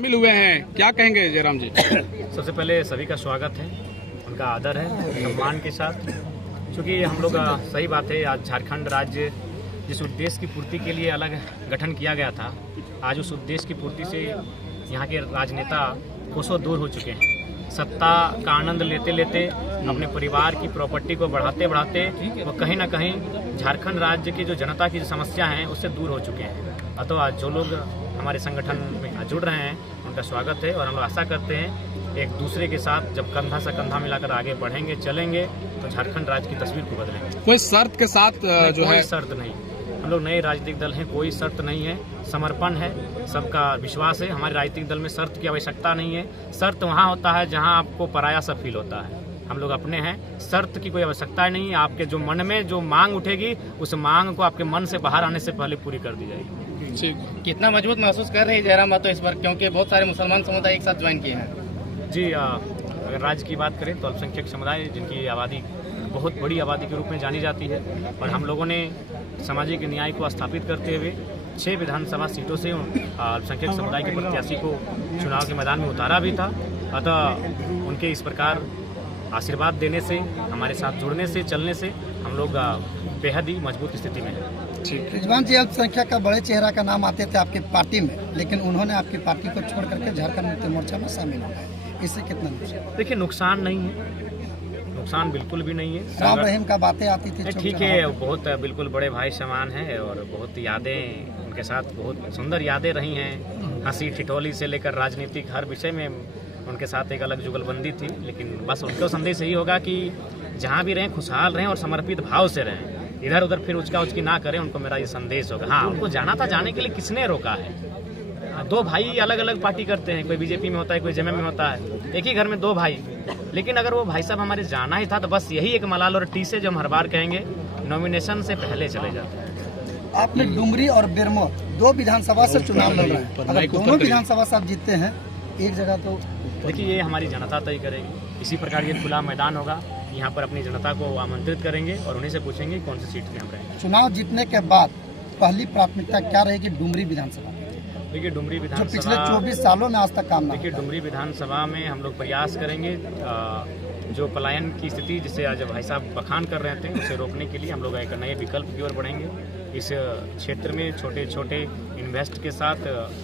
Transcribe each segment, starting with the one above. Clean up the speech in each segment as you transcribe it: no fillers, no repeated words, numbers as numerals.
शामिल हुए हैं, क्या कहेंगे जयराम जी? सबसे पहले सभी का स्वागत है, उनका आदर है सम्मान के साथ, क्योंकि हम लोग सही बात है आज झारखंड राज्य जिस उद्देश्य की पूर्ति के लिए अलग गठन किया गया था, आज उस उद्देश्य की पूर्ति से यहाँ के राजनेता कोसों दूर हो चुके हैं। सत्ता का आनंद लेते लेते अपने परिवार की प्रॉपर्टी को बढ़ाते बढ़ाते वो कहीं ना कहीं झारखंड राज्य की जो जनता की समस्या हैं उससे दूर हो चुके हैं। अतः आज जो लोग हमारे संगठन में जुड़ रहे हैं उनका स्वागत है और हम लोग आशा करते हैं एक दूसरे के साथ जब कंधा से कंधा मिलाकर आगे बढ़ेंगे चलेंगे तो झारखंड राज्य की तस्वीर को बदलेंगे। कोई शर्त के साथ जो है? कोई शर्त नहीं, हम लोग नए राजनीतिक दल हैं, कोई शर्त नहीं है, समर्पण है, सबका विश्वास है। हमारे राजनीतिक दल में शर्त की आवश्यकता नहीं है। शर्त वहाँ होता है जहाँ आपको पराया सा फील होता है। हम लोग अपने हैं, शर्त की कोई आवश्यकता नहीं है। आपके जो मन में जो मांग उठेगी उस मांग को आपके मन से बाहर आने से पहले पूरी कर दी जाएगी। कितना मजबूत महसूस कर रहे हैं जयराम महतो इस बार, क्योंकि बहुत सारे मुसलमान समुदाय एक साथ ज्वाइन किए हैं? जी, अगर राज्य की बात करें तो अल्पसंख्यक समुदाय जिनकी आबादी बहुत बड़ी आबादी के रूप में जानी जाती है और हम लोगों ने सामाजिक न्याय को स्थापित करते हुए 6 विधानसभा सीटों से अल्पसंख्यक समुदाय के प्रत्याशी को चुनाव के मैदान में उतारा भी था। अतः उनके इस प्रकार आशीर्वाद देने से, हमारे साथ जुड़ने से, चलने से हम लोग बेहद ही मजबूत स्थिति में हैं। रिजवान जी, अल्पसंख्यक का बड़े चेहरा का नाम आते थे आपकी पार्टी में, लेकिन उन्होंने आपकी पार्टी को छोड़ करके झारखंड मुक्ति मोर्चा में शामिल हो गए, इससे कितना नुकसान? देखिए, नुकसान नहीं है, नुकसान बिल्कुल भी नहीं है। राम रहीम का बातें आती थी, ठीक है, बहुत बिल्कुल बड़े भाई समान है और बहुत यादें उनके साथ, बहुत सुंदर यादें रही हैं। हंसी ठिठोली से लेकर राजनीतिक हर विषय में उनके साथ एक अलग जुगलबंदी थी। लेकिन बस उनका संदेश यही होगा कि जहाँ भी रहें खुशहाल रहें और समर्पित भाव से रहें, इधर उधर फिर उचका उचकी ना करें। उनको मेरा ये संदेश होगा। हाँ, उनको जाना था, जाने के लिए किसने रोका है? 2 भाई अलग अलग पार्टी करते हैं, कोई बीजेपी में होता है, कोई जेएमएम में होता है, एक ही घर में 2 भाई। लेकिन अगर वो भाई साहब हमारे जाना ही था तो बस यही एक मलाल और टी से जो हम हर बार कहेंगे, नॉमिनेशन से पहले चले जाते हैं। आपने डुमरी और बेरमो 2 विधानसभा से चुनाव लड़ रहे हैं, अगर दोनों विधानसभा से आप जीतते हैं एक जगह तो देखिए, ये हमारी जनता तय करेगी। इसी प्रकार ये खुला मैदान होगा, यहाँ पर अपनी जनता को आमंत्रित करेंगे और उन्हीं से पूछेंगे कौन सी सीट में हम रहेंगे। चुनाव जीतने के बाद पहली प्राथमिकता क्या रहेगी डुमरी विधानसभा? देखिए, डुमरी जो विधानसभा पिछले 24 सालों में आज तक काम ना, देखिए डुमरी विधानसभा में हम लोग प्रयास करेंगे जो पलायन की स्थिति जिसे आज भाई साहब बखान कर रहे थे उसे रोकने के लिए हम लोग एक नए विकल्प की ओर बढ़ेंगे। इस क्षेत्र में छोटे छोटे इन्वेस्ट के साथ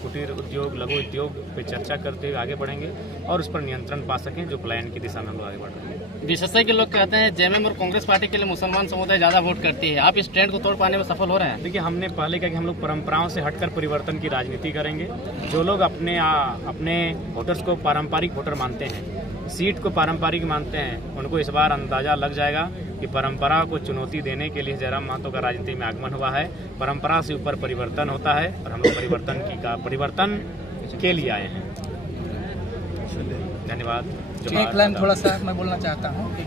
कुटीर उद्योग, लघु उद्योग पे चर्चा करते हुए आगे बढ़ेंगे और उस पर नियंत्रण पा सकें, जो पलायन की दिशा में हम लोग आगे बढ़ रहे हैं। विशेषज्ञ के लोग कहते हैं जेएमएम और कांग्रेस पार्टी के लिए मुसलमान समुदाय ज्यादा वोट करती है, आप इस ट्रेंड को तोड़ पाने में सफल हो रहे हैं? देखिए, हमने पहले कहा कि हम लोग परंपराओं से हटकर परिवर्तन की राजनीति करेंगे। जो लोग अपने वोटर्स को पारंपरिक वोटर मानते हैं, सीट को पारंपरिक मानते हैं, उनको इस बार अंदाजा लग जाएगा कि परंपरा को चुनौती देने के लिए जयराम महतो का राजनीति में आगमन हुआ है। परंपरा से ऊपर परिवर्तन होता है और हम लोग परिवर्तन के लिए आए हैं। धन्यवाद। एक लाइन थोड़ा सा मैं बोलना चाहता हूँ।